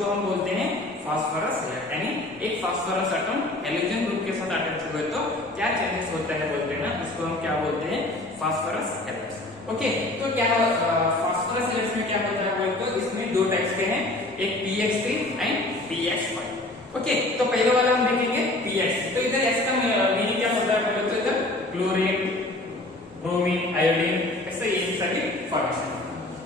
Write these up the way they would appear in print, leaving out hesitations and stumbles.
इसको हम बोलते हैं फास्फोरस हैलाइड। यानी एक फास्फोरस एटम हैलोजन ग्रुप के साथ अटैच हुए तो क्या चेंजेस होता है बोलते हैं ना, इसको हम क्या बोलते हैं, फास्फोरस हैलाइड। ओके, तो क्या फास्फोरस हैलाइड में क्या होता है बोलते हो, इसमें दो टाइप्स के हैं, एक pH3 एंड pH5। ओके, तो पहले वाला हम देखेंगे pH। तो इधर x का मीनिंग क्या होता है बोलते हो, इधर क्लोरीन, ब्रोमीन, आयोडीन, ऐसे ये सभी फॉर्मेशन।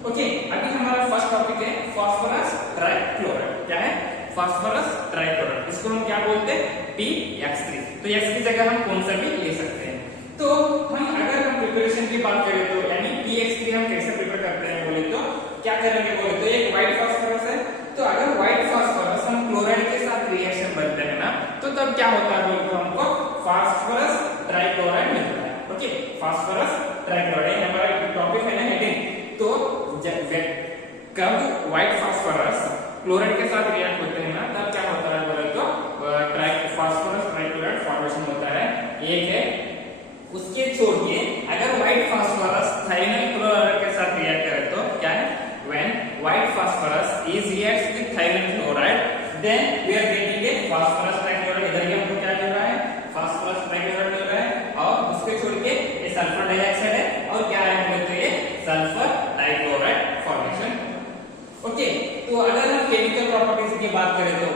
ओके, अभी हमारा फर्स्ट टॉपिक है फास्फोरस ट्राइक्लोराइड। क्या है, फास्फोरस ट्राइक्लोराइड। इसको हम क्या बोलते हैं, pX3। तो x की जगह हम कौन सा भी ले सकते हैं। तो हम अगर हम प्रिपरेशन की बात करें तो यानी pX3 हम कैसे प्रिपेयर करते हैं बोले तो क्या करेंगे बोले तो एक व्हाइट फास्फोरस है, तो अगर व्हाइट फास्फोरस हम क्लोराइड के साथ रिएक्शन करते हैं ना, तो तब क्या होता है बोले तो हमको फास्फोरस ट्राइक्लोराइड मिलता है। ओके, फास्फोरस ट्राइक्लोराइड हमारा टॉपिक है ना, हेडिंग। तो कब व्हाइट फास्फोरस क्लोराइड के साथ रिएक्ट होते हैं ना, तब क्या होता है बोले तो फास्फोरस ट्राइक्लोराइड फॉर्मेशन होता है, एक है। उसके छोड़िए अगर व्हाइट फास्फोरस थाइनल क्लोराइड के साथ रिएक्ट करे तो क्या है, when white phosphorus is reacts with thionyl chloride then we are getting a phosphorus trichloride. इधर ये हमको क्या मिल रहा है, फास्फोरस ट्राइक्लोराइड मिल रहा है, और उसके छोड़ के ये सल्फर डाइऑक्साइड है, और क्या है बोले तो ये सल्फर डाइक्लोराइड फॉर्मेशन। ओके, तो अगर हम केमिकल प्रॉपर्टीज की बात करें तो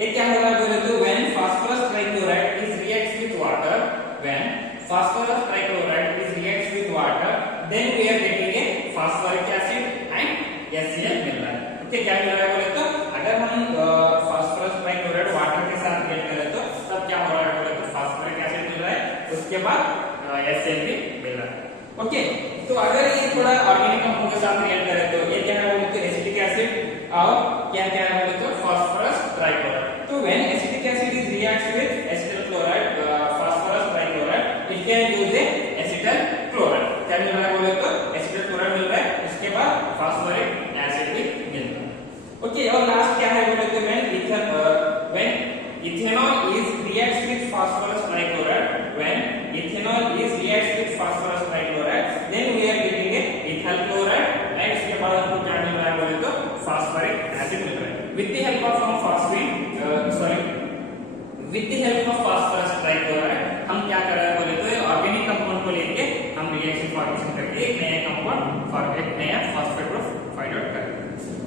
ये क्या होगा बोले तो when phosphorus trichloride is reacts with water, when phosphorus trichloride is reacts with water then we are getting a phosphoric acid and HCl मिल रहा है। ओके, क्या मिल रहा है बोले तो अगर हम phosphorus trichloride वाटर के साथ रिएक्ट करें तो तब क्या हो रहा है बोले तो phosphoric acid मिल रहा है, उसके बाद HCl भी मिल रहा है। ओके, तो अगर ये थोड़ा ऑर्गेनिक कंपाउंड के साथ रिएक्ट करें तो ये क्या है बोले तो एसिटिक एसिड और क्या क्या है बोले तो phosphorus trichloride। तो when acetic acid is reacts with acetyl chloride phosphorus trichloride it can use a acetyl chloride। क्या मिल रहा है बोले तो acetyl chloride मिल रहा है, उसके बाद phosphoric acid भी मिल रहा है। ओके, और लास्ट क्या है बोले तो when ethanol is reacts with phosphorus trichloride, when ethanol is reacts with phosphorus trichloride then we are getting a ethyl chloride, right। इसके बाद हमको क्या मिल रहा है बोले तो phosphoric acid मिल रहा है with the help of with the help of phosphorus trichloride। हम क्या कर रहे हैं बोले तो ऑर्गेनिक कंपाउंड को लेके हम रिएक्शन फॉर्मेशन करके एक नया कंपाउंड और एक नया फॉस्फेट ग्रुप फाइंड आउट करेंगे।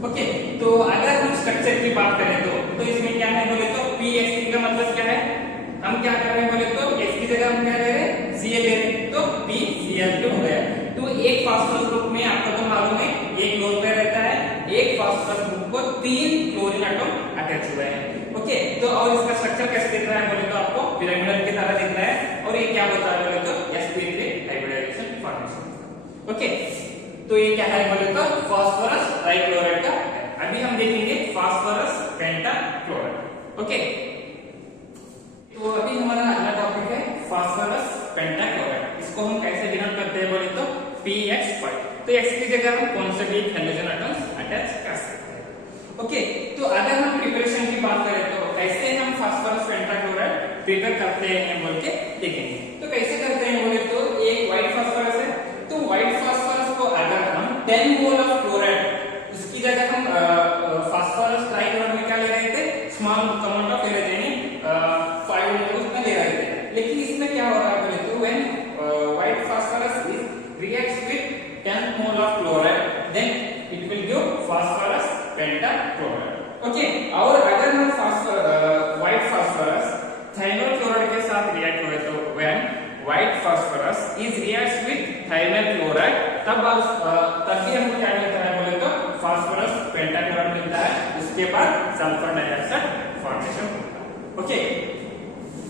ओके, तो अगर हम स्ट्रक्चर की बात करें तो इसमें क्या है बोले तो pH3 का मतलब क्या है, हम क्या कर रहे हैं बोले तो X की जगह हम क्या ले रहे हैं, Cl ले रहे हैं, तो PCl हो गया। तो एक फास्फोरस ग्रुप में आपको तो मालूम है एक लोन पे रहता है, एक फास्फोरस ग्रुप को 3 क्लोरीन एटम अटैच हुए हैं। ओके, तो और इसका स्ट्रक्चर कैसे दिख रहा है बोले तो आपको पिरामिडल की तरह दिख रहा है, और ये क्या होता है बोले तो sp3 हाइब्रिडाइजेशन फॉर्मेशन। ओके, तो ये क्या है बोले तो फास्फोरस ट्राइक्लोराइड का। अभी हम देखेंगे फास्फोरस पेंटाक्लोराइड। ओके, तो अभी हमारा अगला टॉपिक है फास्फोरस पेंटाक्लोराइड। इसको हम कैसे डिनोट करते हैं बोले तो pX5। तो x की जगह हम कौन से भी हाइड्रोजन एटम्स अटैच कर सकते हैं। ओके, तो अगर हम प्रिपरेशन की बात करें तो कैसे हम फास्फोरस पेंटाक्लोराइड प्रिपेयर करते हैं बोल के देखेंगे। तो कैसे करते हैं बोले तो एक व्हाइट फास्फोरस है, तो व्हाइट फास्फोरस को अगर हम 10 मोल ऑफ क्लोराइड, उसकी जगह हम फास्फोरस ट्राइक्लोराइड में क्या ले रहे थे, स्मॉल अमाउंट ऑफ ले रहे थे, 5 मोल उसमें ले रहे थे। लेकिन इसमें क्या हो रहा है बोले तो when white phosphorus is reacts with 10 mole of chloride then it will give phosphorus pentachloride. Okay, और अगर हम व्हाइट फास्फोरस थाइनल क्लोराइड के साथ रिएक्ट हुए तो when white phosphorus is reacts with thionyl chloride तब भी हमको क्या मिलता है बोले तो फास्फोरस पेंटाक्लोराइड मिलता है, उसके बाद सल्फर डाइऑक्साइड फॉर्मेशन होता है। ओके,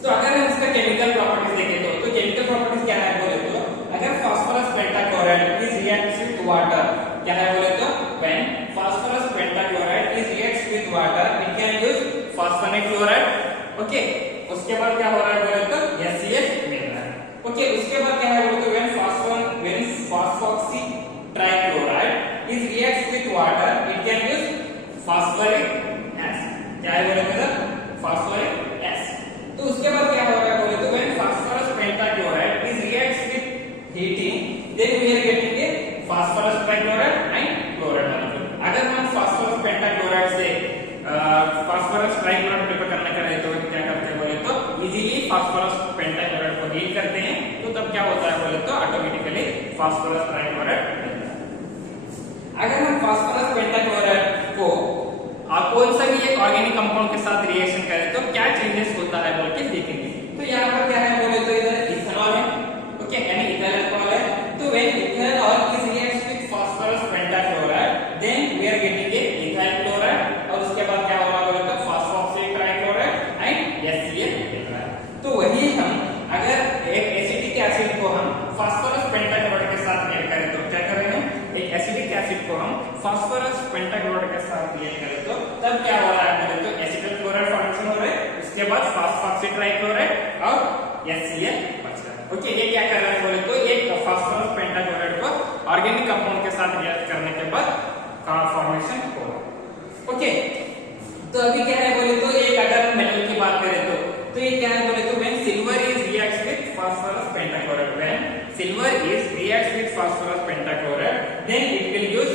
तो अगर हम इसका केमिकल प्रॉपर्टीज देखें तो केमिकल प्रॉपर्टीज क्या है बोले तो अगर phosphorus pentachloride is reacts with water, क्या है बोले तो when phosphorus pentachloride is reacts with water it can use phosphonic chloride. Okay, उसके बाद क्या हो रहा है बोले तो HCl मिल रहा है। ओके, उसके बाद क्या है बोले तो when phosphoxy trichloride is reacts with water it can use phosphoric acid. क्या है बोले तो फास्फोरिक एसिड। तो उसके बाद क्या हो रहा है बोले तो when phosphorus pentachloride is reacts with heating then we are getting a phosphorus trichloride and chloride. अगर हम फास्फोरस पेंटाक्लोराइड से फास्फोरस ट्राइक्लोराइड मिलता है। अगर हम फास्फोरस पेंटाक्लोराइड को कौन सा भी एक ऑर्गेनिक कंपाउंड के साथ रिएक्शन करें तो क्या चेंजेस होता है बोल के देखेंगे। तो यहाँ पर क्या है बोले तो इधर इथेनॉल है, ओके, यानी इथाइल अल्कोहल है। तो when ethanol is reacts with phosphorus pentachloride then we are getting a ethyl chloride और उसके बाद क्या होगा बोले तो फास्फोक्सिलिक ट्राइक्लोराइड एंड HCl क्लोराइड। तो वही हम अगर एक एसिटिक एसिड को हम फास्फोरस पेंटाक्लोराइड के साथ रिएक्ट करें तो क्या कर रहे हैं, एक एसिडिक एसिड को हम फास्फोरस पेंटाक्लोराइड के साथ रिएक्ट करें तो तब क्या हो रहा है बोले तो एसिटल क्लोराइड फॉर्मेशन हो रहा है, उसके बाद फास्फोक्सिलिक ट्राइक्लोराइड और HCl बच रहा है। ओके, ये क्या कर रहा है बोले तो एक फास्फोरस पेंटाक्लोराइड को ऑर्गेनिक कंपाउंड के साथ रिएक्ट करने के बाद फॉर्मेशन हो रहा है। ओके, तो अभी क्या है बोले तो एक अगर मेटल की बात करें तो ये क्या है बोले तो when silver is reacts with phosphorus pentachloride, when silver is reacts with phosphorus pentachloride then it will use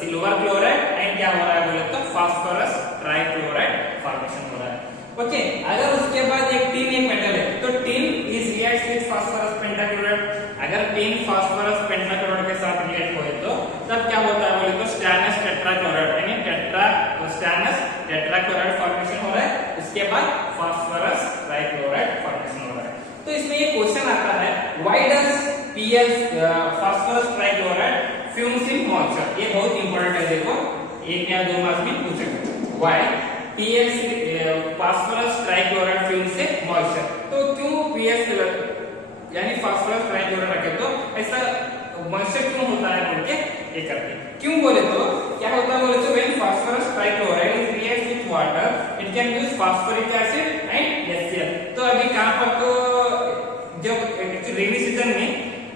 silver chloride and क्या हो रहा है बोले तो फास्फोरस ट्राइक्लोराइड फॉर्मेशन हो रहा है। ओके, अगर उसके बाद एक टिन एक मेटल है तो tin is reacts with phosphorus pentachloride, अगर टिन फास्फोरस पेंटाक्लोराइड के साथ रिएक्ट होए तो तब क्या होता है बोले तो स्टैनस टेट्राक्लोराइड यानी स्टैनस टेट्राक्लोराइड फॉर्मेशन हो रहा है, उसके बाद फास्फोरस ट्राइक्लोराइड फॉर्मेशन हो रहा है। तो इसमें ये क्वेश्चन आता है why does Pl phosphorus trichloride fumes in moisture. ये बहुत इंपॉर्टेंट है, देखो एक या दो मार्क्स में पूछेगा why Pl phosphorus trichloride fumes in moisture. तो क्यों Pl यानी फास्फोरस ट्राइक्लोराइड रखे तो ऐसा मॉइस्चर क्यों होता है बोल के ये करते हैं। क्यों बोले तो क्या होता है बोले तो when phosphorus trichloride is reacts with water it can use phosphoric acid and HCl। तो अभी कहां पर तो जब रेनी सीजन में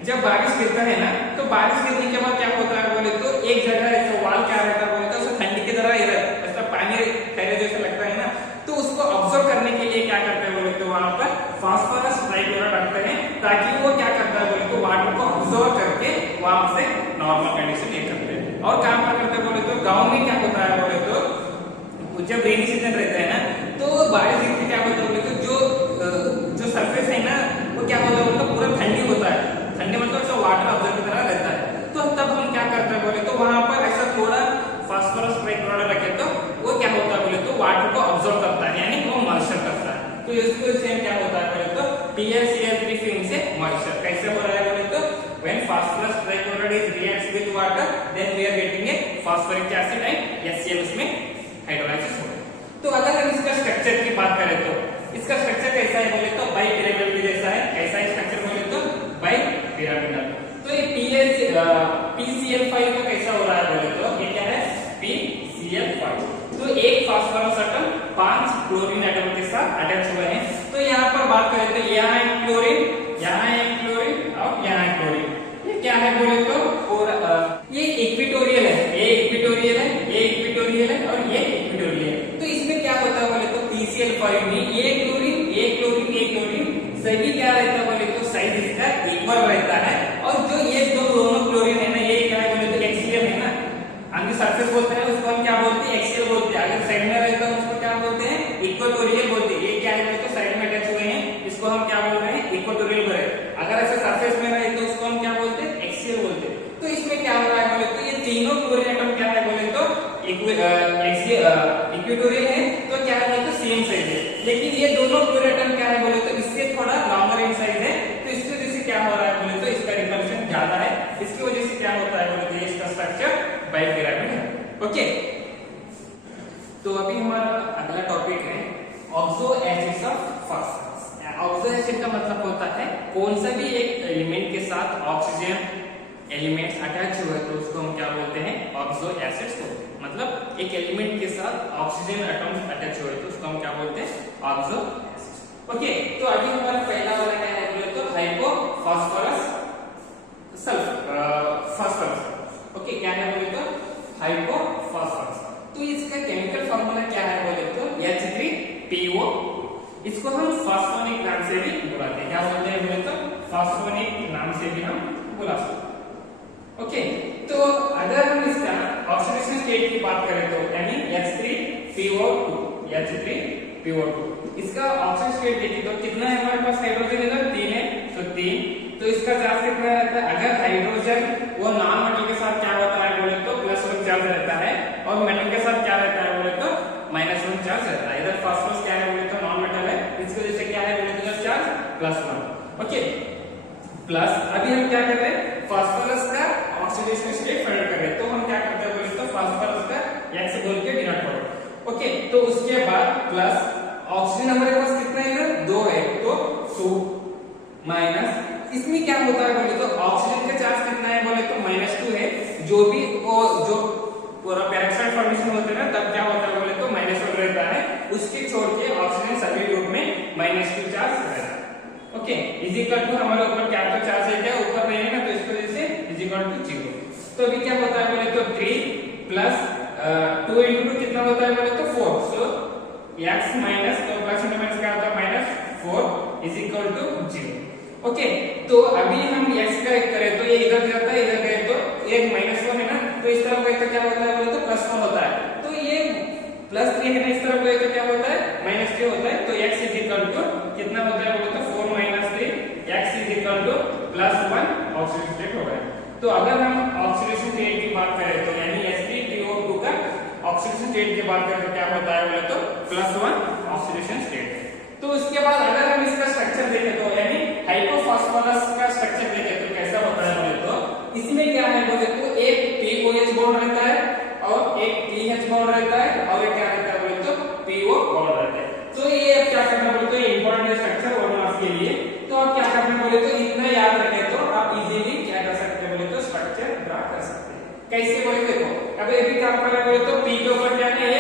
जब बारिश गिरता है ना तो बारिश गिरने के बाद क्या होता है बोले तो एक जगह ऐसा वाल क्या रहता है बोले तो ऐसा ठंडी की तरह ही रहता है, ऐसा पानी ठहरे जैसे लगता है ना, तो उसको ऑब्जर्व करने के लिए क्या करते हैं बोले तो वहां पर फास्फोरस ट्राइक्लोराइड रखते हैं ताकि वो क्या करता है बोले तो वाटर को ऑब्जर्व करके वहां से नॉर्मल कंडीशन ये करते हैं। और काम पर करते बोले तो गाँव में क्या होता है बोले तो जब रेनी सीजन रहता है ना तो बारिश गिरती क्या होता है बोले तो जो सरफेस है ना वो क्या होता है बोले तो पूरा ठंडी होता है, ठंडे मतलब ऐसा वाटर ऑब्जर्व की तरह रहता है। तो तब हम क्या करते हैं बोले तो वहां पर ऐसा थोड़ा फास्फोरस ट्राइक्लोराइड रखे तो वो क्या होता है बोले तो वाटर को ऑब्जर्व करता है यानी वो मॉइस्चर करता है। तो इसको सेम क्या होता है बोले तो PlCl3 फ्यूम से मॉइस्चर कैसे हो रहा है बोले तो when phosphorus trichloride is reacts with water then we are getting a phosphoric acid and HCl उसमें हाइड्रोलाइसिस हो रहा है। तो अगर हम इसका स्ट्रक्चर की बात करें तो इसका स्ट्रक्चर कैसा है बोले तो बाई पिरामिडल के जैसा है। कैसा है स्ट्रक्चर बोले तो बाई पिरामिडल। तो ये PCl5 का कैसा हो रहा है बोले तो ये क्या है PCl5। तो एक फास्फोरस एटम 5 क्लोरीन एटम के साथ अटैच हुए हैं। तो यहाँ पर बात करें तो यहाँ एक क्लोरीन, यहाँ एक क्लोरीन और यहाँ एक क्लोरीन, ये क्या है बोले तो ये इक्विटोरियल है, ये इक्विटोरियल है, ये इक्विटोरियल है और ये इक्विटोरियल है। तो इसमें क्या होता है बोले तो PCl5 में ये क्लोरीन ये क्लोरीन ये क्लोरीन सभी क्या रहता है बोले तो साइज इसका इक्वल रहता है। और जो ये दोनों क्लोरीन है ना ये क्या है बोले तो HCl है ना, आगे सरफेस बोलते हैं उसको हम क्या बोलते हैं HCl बोलते हैं। अगर साइड में रहता है उसको क्या बोलते हैं इक्वेटोरियल बोलते हैं। ये क्या है बोले तो साइड में अटैच हुए हैं, इसको हम क्या बोल रहे हैं इक्वेटोरियल बोल रहे हैं। अगर ऐसे सरफेस में रहे तो उसको हम क्या बोलते हैं HCl बोलते हैं। तो इसमें क्या हो रहा है बोले तो ये तीनों क्लोरीन एटम क्या है बोले तो इक्वेटोरियल है तो क्या है बोले तो सेम साइज है। लेकिन ये दोनों क्लोरीन एटम क्या है बोले तो इससे थोड़ा लॉन्गर इन साइज है। तो इसकी वजह से क्या हो रहा है बोले तो इसका रिपल्शन ज्यादा है, इसकी वजह से क्या होता है बोले तो इसका स्ट्रक्चर बाई पिरामिड है। ओके, तो अभी हमारा अगला टॉपिक है oxo acids of phosphorus. Oxo acid का मतलब होता है कौन सा भी एक एलिमेंट के साथ ऑक्सीजन एलिमेंट्स अटैच हुए तो उसको हम क्या बोलते हैं ऑक्सो एसिड्स बोलते हैं। मतलब एक एलिमेंट के साथ ऑक्सीजन एटम्स अटैच हुए तो उसको हम क्या बोलते हैं ऑक्सो एसिड्स। ओके, तो अभी हमारा पहला वाला क्या है बोले तो हाइपोफॉस्फोरस सल्फर फास्फोरस। ओके, क्या है बोले तो हाइपोफॉस्फोरस। तो इसका केमिकल फॉर्मूला क्या है बोले तो H3PO। इसको हम फास्फोनिक नाम से भी बुलाते हैं। क्या बोलते हैं बोले तो फास्फोनिक नाम से भी हम बुला सकते हैं। ओके, तो अगर हम इसका ऑक्सीडेशन स्टेट की बात करें तो यानी H3PO2 इसका ऑक्सीजन स्टेट देखिए तो कितना है हमारे पास हाइड्रोजन इधर 3 है। तो 3 तो इसका चार्ज कितना रहता है? अगर हाइड्रोजन वो नॉन मेटल के साथ क्या होता है बोले तो +1 चार्ज रहता है, और मेटल के साथ क्या रहता है बोले तो -1 चार्ज रहता है। इधर फास्फोरस क्या है बोले तो नॉन मेटल है, इसकी वजह से क्या है बोले तो चार्ज +1। ओके, प्लस अभी हम क्या कर रहे हैं? फास्फोरस का ऑक्सीडेशन स्टेट फाइंड कर रहे हैं, तो हम क्या करते हैं बोले तो फास्फोरस का X बोल के डिनोट करो। ओके, तो उसके बाद प्लस ऑक्सीजन हमारे पास कितना है? 2 है, तो 2 माइनस इसमें क्या होता है बोले तो ऑक्सीजन का चार्ज कितना है बोले तो -2 है। जो भी जो पूरा पेरोक्साइड फॉर्मेशन होता है ना, तब क्या होता है बोले तो -1 रहता है, उसके छोड़ के ऑक्सीजन सभी ग्रुप में -2 चार्ज रहता है। ओके, इज इक्वल टू हमारे ऊपर क्या तो चार्ज है क्या ऊपर नहीं है ना, तो इसको वजह से इज इक्वल टू 0। तो अभी क्या होता है बोले तो 3 प्लस 2 into 2 कितना होता है बोले तो 4। सो x माइनस तो प्लस इंटू माइनस क्या होता है -4 इज इक्वल टू 0। ओके, तो अभी हम x का एक करें तो ये इधर जाता है, इधर गए तो एक -1 है ना, तो इस तरफ गए तो क्या होता है बोले तो +1 होता है, तो ये +3 है ना, इस तरफ गए तो क्या होता है -3 होता है। तो x इज इक्वल टू कितना होता है बोले तो 4 - 3 x is equal to +1 oxidation state हो गया। तो अगर हम ऑक्सीडेशन स्टेट की बात करें तो यानी Sp2O2 का ऑक्सीडेशन स्टेट की बात करें तो क्या होता है बोले तो +1 ऑक्सीडेशन स्टेट। तो उसके बाद अगर हम इसका स्ट्रक्चर देखें तो यानी हाइपोफॉस्फोरस का स्ट्रक्चर देखें तो कैसा होता है बोले तो इसमें क्या है बोले तो एक POH बॉन्ड रहता है और एक PH बॉन्ड रहता है और एक क्या रहता है बोले तो PO बॉन्ड रहता है। तो ये अब क्या करना बोले तो इंपॉर्टेंट स्ट्रक्चर 1 मार्क्स के लिए, तो आप क्या करना बोले तो इतना याद रखें तो आप इजीली क्या कर सकते हैं बोले तो स्ट्रक्चर ड्रा कर सकते हैं। कैसे बोले देखो, अब ये भी काम कर रहा बोले तो P के ऊपर क्या है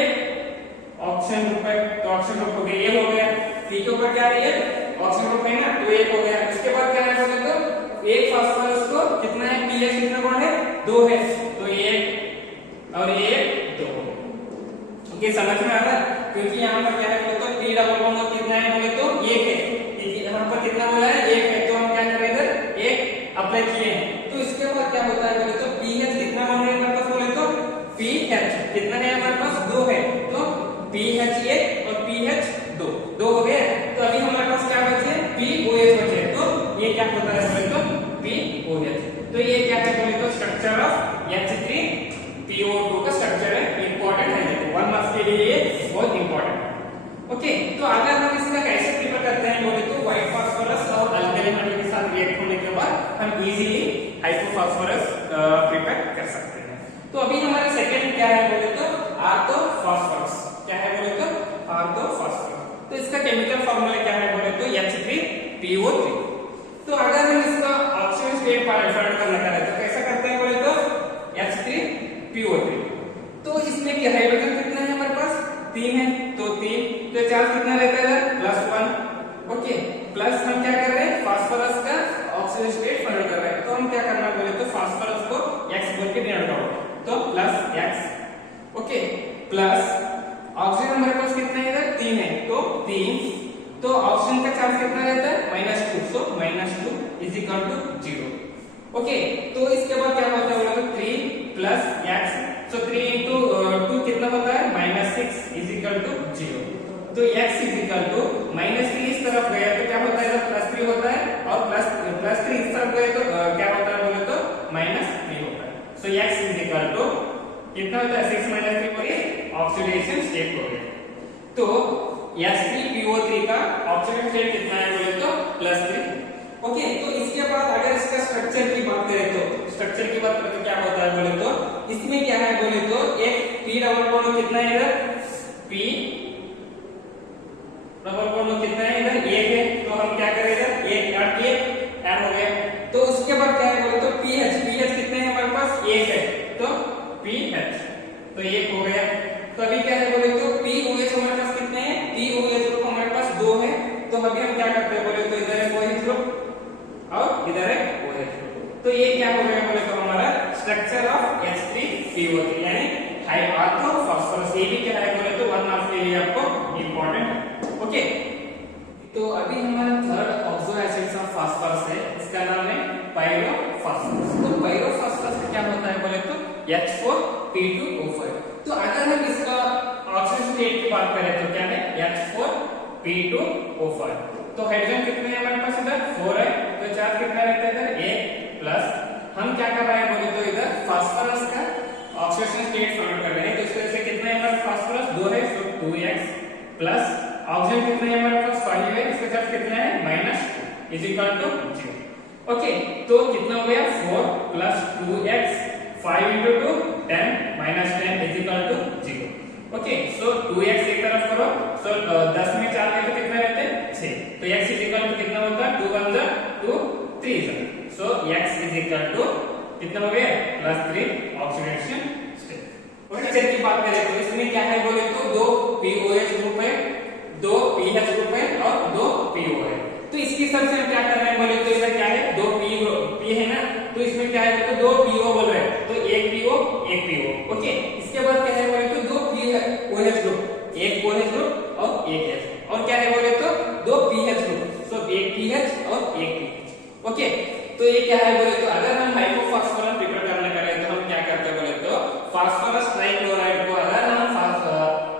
ऑक्सीजन ग्रुप है, तो ऑक्सीजन ग्रुप हो गया, ये हो गया। P के ऊपर क्या है ऑक्सीजन ग्रुप है ना, तो एक हो गया। उसके बाद क्या है बोले तो एक फास्फोरस को कितना है pH कितना बॉन्ड है 2 है, तो 1 और 1 2। ओके, समझ में आ रहा है? क्योंकि यहाँ पर क्या है बोले तो P डबल बॉन्ड कितना है बोले तो 1 है, यहाँ पर कितना बोला है 1 है, तो हम क्या करें इधर 1 अप्लाई किए हैं। तो इसके बाद क्या होता है बोले तो pH कितना बॉन्ड है हमारे पास बोले तो pH कितना है हमारे पास 2 है, तो pH 1 और pH 2 हो गए। तो अभी हमारे पास क्या बचे POH बचे, तो ये क्या होता है बोले तो POH। तो ये क्या है बोले तो स्ट्रक्चर ऑफ H3PO2 का स्ट्रक्चर है, इंपॉर्टेंट है, देखो 1 मार्क्स के लिए ये बहुत इंपॉर्टेंट है। ओके, तो अगर हम इसका कैसे प्रिपेयर करते हैं बोले तो व्हाइट फास्फोरस और अल्कली मेटल के साथ रिएक्ट होने के बाद हम इजीली हाइपोफॉस्फोरस प्रिपेयर कर सकते हैं। तो अभी हमारा सेकंड क्या है बोले तो ऑर्थोफॉस्फोरस। क्या है बोले तो ऑर्थोफॉस्फोरस। तो इसका केमिकल फार्मूला क्या है बोले तो H3PO3। तो अगर हम इसका ऑक्सीजन स्टेट फाइंड करना चाहते तो कैसा करते हैं बोले तो H3PO3। तो इसमें क्या हाइड्रोजन कितना है हमारे पास 3 है, तो 3 तो चार्ज कितना रहता है +1। ओके, प्लस हम क्या कर रहे हैं फास्फोरस का ऑक्सीजन स्टेट फाइंड कर रहे हैं, तो हम क्या करना बोले तो फास्फोरस को X बोल के डिनोट करो, तो +X। ओके, प्लस ऑक्सीजन हमारे पास कितना है इधर 3 है, तो 3, तो ऑक्सीजन का चार्ज कितना रहता है -2, सो -2 इज इक्वल टू 0। ओके, तो इसके बाद क्या होता है बोला 3 + x, सो 3 into 2 कितना होता है -6 इज इक्वल टू 0। तो x इज इक्वल टू -3 इस तरफ गया तो क्या होता है इधर +3 होता है, और +3 इस तरफ गए तो क्या होता है बोले तो -3 होता है। सो x इज इक्वल टू कितना होता है 6 - 3 पर ऑक्सीडेशन स्टेट हो गया। तो H3PO3 का ऑक्सीडेशन स्टेट कितना है बोले तो +3। ओके, तो इसके बाद अगर इसका स्ट्रक्चर की बात करें तो स्ट्रक्चर की बात करें तो क्या होता है बोले तो इसमें क्या है बोले तो एक P डबल बॉन्ड कितना है इधर P डबल बॉन्ड कितना है इधर 1 है, तो हम क्या करें इधर 1 और 1 ऐड हो गया। तो उसके बाद क्या है बोले तो pH कितने हैं हमारे पास 1 है, तो pH तो 1 हो गया। तो अभी क्या है बोले तो POH हमारे पास कितने हैं POH ग्रुप हमारे पास 2 है, तो अभी हम क्या करते हैं बोले तो इधर है OH ग्रुप और इधर है OH ग्रुप। तो ये क्या हो गया बोले तो हमारा स्ट्रक्चर ऑफ H3PO3 यानी ऑर्थोफॉस्फोरस। ये भी क्या है बोले तो 1 मार्क्स के लिए आपको इंपॉर्टेंट है। ओके, तो अभी हमारा third oxo acids of phosphorus है, इसका नाम है पायरोफॉस्फोरस। तो पायरोफॉस्फोरस क्या होता है बोले तो H4P2O5। तो अगर हम इसका ऑक्सीजन स्टेट की बात करें तो क्या है H4P2O5। तो हाइड्रोजन कितने हैं हमारे पास इधर 4 है, तो चार्ज कितना रहता है इधर 1 प्लस हम क्या कर रहे हैं बोले तो इधर फास्फोरस का ऑक्सीडेशन स्टेट फाइंड कर रहे हैं, तो इस वजह से कितना है हमारे फास्फोरस 2 है, तो 2x प्लस ऑक्सीजन कितने हैं हमारे पास 5 है, इसका चार्ज कितना है -2 इज इक्वल टू 0। ओके, तो कितना हो गया 4 plus 2x 5 into 2 10 minus 10 is equal to 0। Okay, so 2x एक तरफ करो, सो 10 में 4 में तो कितना रहते हैं 6, तो x is equal to कितना होता है 2 1 2 3 सो x is equal to कितना हो गया +3 ऑक्सीडेशन स्टेट। और स्टेट की बात करें तो इसमें क्या है बोले तो 2 POH ग्रुप है, 2 PH ग्रुप है और 2 PO है। तो इसके हिसाब से हम क्या कर रहे हैं बोले तो इधर क्या है 2 P है ना, तो इसमें क्या है तो 2 PO बोल रहे हैं, तो एक PO एक PO। ओके, इसके बाद क्या है बोले तो 2 POH ग्रुप, एक OH ग्रुप और एक H, और क्या है बोले तो 2 PH ग्रुप, सो एक PH और एक PH। ओके, तो ये क्या है बोले तो अगर हम हाइपोफॉस्फोरस प्रिपेयर करने का है तो हम क्या करते हैं बोले तो फास्फोरस ट्राइक्लोराइड को अगर हम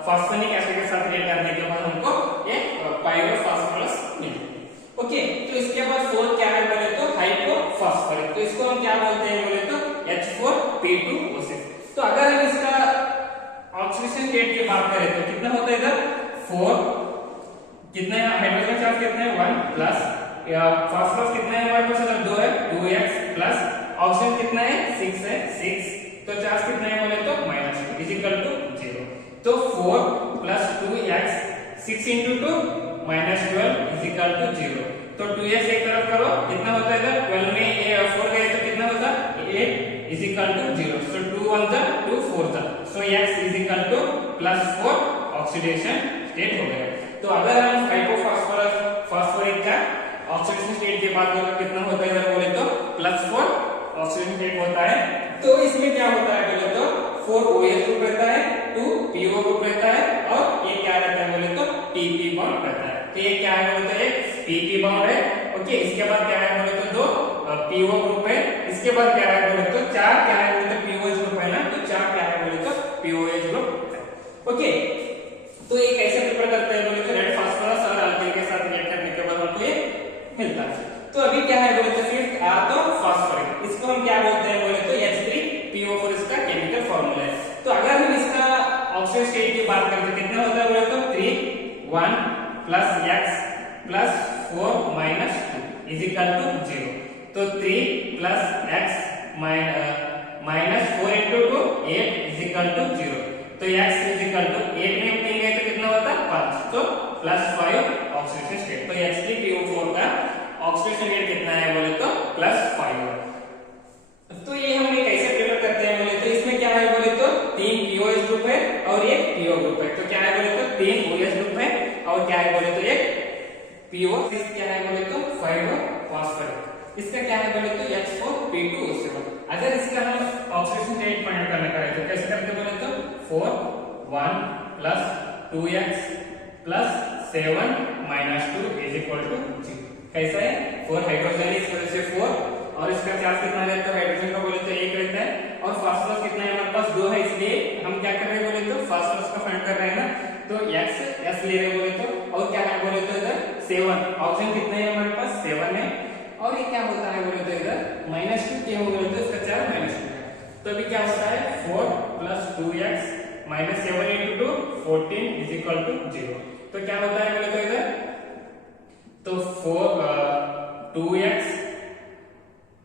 फास्फोनिक एसिड के साथ रिएक्ट करने के बाद हमको एक पायरोफॉस्फोरस मिलता है। ओके, तो इसके बाद 4 क्या है बोले तो हाइपोफॉस्फोरिक, तो इसको हम क्या बोलते हैं बोले तो H4P2O6। तो अगर हम इसका ऑक्सीडेशन स्टेट की बात करें तो कितना होता है इधर 4, कितना है हाइड्रोजन चार्ज कितना है 1 प्लस फास्फोरस कितना है हमारे पास इधर 2 है 2x प्लस ऑक्सीजन कितना है 6 है 6, तो चार्ज कितना है बोले तो -2 इज इक्वल टू 0। तो 4 plus 2x 6 into 2 -12 is equal to 0। तो 2x एक तरफ करो, कितना होता है इधर 12 में 4 गए तो कितना होता 8 is equal to 0, so 2 1 2 4 so x is equal to +4 oxidation state हो गया। तो अगर हम हाइपोफॉस्फोरस फास्फोरिक का ऑक्सीडेशन स्टेट की बात करें कितना होता है इधर बोले तो +4 ऑक्सीडेशन स्टेट होता है। तो इसमें क्या होता है बोले तो 4 OH ग्रुप रहता है, 2 PO ग्रुप रहता है और ये क्या रहता है बोले तो PP बॉन्ड रहता है। तो ये क्या है बोले तो एक PP बॉन्ड है। ओके, इसके बाद क्या है बोले तो 2 PO ग्रुप है, इसके बाद क्या है बोले तो 4 क्या है बोले तो POH ग्रुप है ना, तो 4 क्या है बोले तो POH ग्रुप है। ओके, तो ये कैसे प्रिपेयर करते हैं बोले तो रेड फास्फोरस और अल्किल के साथ रिएक्ट करने के बाद हमको ये मिलता है। तो अभी क्या है बोले तो फिर तो फास्फोरिक, इसको हम क्या बोलते हैं बोले तो H3PO4 इसका केमिकल फार्मूला है। तो अगर हम इसका ऑक्सीडेशन स्टेट की बात करते हैं कितना होता है बोले तो 3 1 plus x plus 4 -2 is equal to 0। तो 3 plus x -4 into 2 8 is equal to 0। तो x इज इक्वल टू 8 में 3 गए तो कितना होता है 5, तो +5 ऑक्सीडेशन स्टेट। तो H3PO4 का ऑक्सीडेशन रेट कितना है बोले तो +5। तो ये हम कैसे प्रिपेयर करते हैं बोले तो इसमें क्या है बोले तो 3 POH ग्रुप है और एक PO ग्रुप है। तो क्या है बोले तो 3 OH ग्रुप है और क्या है बोले तो एक PO, क्या है बोले तो 5 फास्फोरिक, इसका क्या है बोले तो H4P2O7। अगर इसका हम ऑक्सीडेशन रेट फाइंड करने का है तो कैसे करते बोले तो 4 1 plus 2x plus 7 -2 is equal to 0। कैसा है 4 हाइड्रोजन है, इस वजह से 4 और इसका चार्ज कितना रहता है हाइड्रोजन का बोले तो 1 रहता है और फास्फोरस कितना है हमारे पास 2 है, इसलिए हम क्या कर रहे हैं बोले तो फास्फोरस का फाइंड कर रहे हैं ना, तो x ले रहे हैं बोले तो, और क्या है बोले तो इधर 7 ऑक्सीजन कितना है हमारे पास 7 है और ये क्या होता है बोले तो इधर -2 क्या हो बोले तो इसका चार्ज -2 है। तो अभी क्या होता है 4 plus 2x -7 into 2 14 is equal to 0। तो क्या होता है बोले तो इधर तो 2x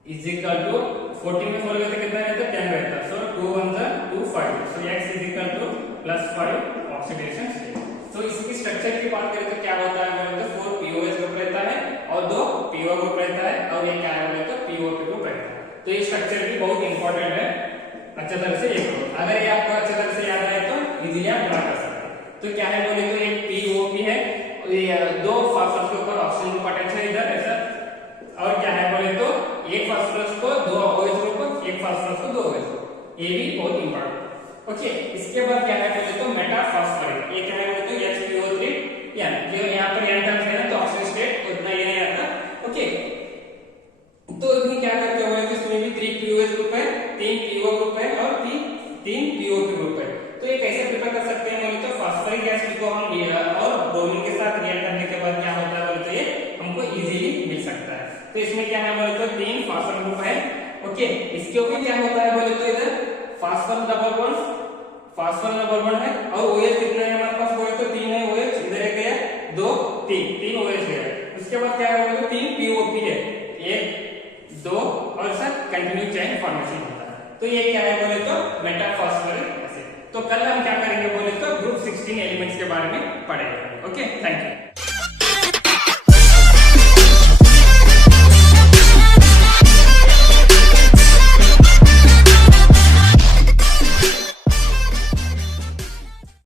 इज इक्वल टू 14 में 4 गए कितना रहता है 10 रहता है, so 2 1 2 5, so x is equal to +5 oxidation state. तो इसकी स्ट्रक्चर की बात करें तो क्या होता है बोले तो 4 POH ग्रुप रहता है और 2 PO ग्रुप रहता है और ये क्या है बोले तो POP ग्रुप रहता है। तो ये स्ट्रक्चर भी बहुत इंपॉर्टेंट है, अच्छी तरह से ये करो, अगर ये आपको अच्छी तरह से याद आए तो इजीली आप बना कर सकते हैं। तो क्या है बोले तो एक POP है, ये 2 फास्फोरस के ऊपर ऑक्सीजन ग्रुप अटैच है इधर ऐसा, और क्या है बोले तो एक फास्फोरस को 2 OH ग्रुप, एक फास्फोरस को 2 OH ग्रुप, ये भी बहुत इंपॉर्टेंट। ओके, इसके बाद क्या है बोले तो मेटाफॉस्फोरिक, ये क्या है बोले तो HPO3 जो यहाँ पर एन टर्म्स है ना तो ऑक्सीजन स्टेट उतना ये नहीं आता। ओके, तो इसमें क्या करते हैं बोले तो इसमें भी 3 POH ग्रुप है, 3 PO ग्रुप है और 3 POP ग्रुप है। तो ये कैसे प्रिपेयर कर सकते हैं बोले तो फास्फोरिक एसिड को हम और ब्रोमीन के साथ रिएक्ट करने के बाद क्या होता है बोले तो ये तो 3 फास्फोरस ग्रुप है। ओके, इसके ऊपर क्या होता है बोले तो इधर फास्फोरस डबल बॉन्ड है और OH कितने हैं हमारे पास बोले तो 3 है OH, इधर एक गया 2 3 OH है। उसके बाद क्या है बोले तो 3 POP है, 1 2 और सर कंटिन्यू चेन फॉर्मेशन होता है। तो ये क्या है बोले तो मेटाफॉस्फोरिक एसिड। तो कल हम क्या करेंगे बोले तो ग्रुप 16 एलिमेंट्स के बारे में पढ़ेंगे। Okay, thank you.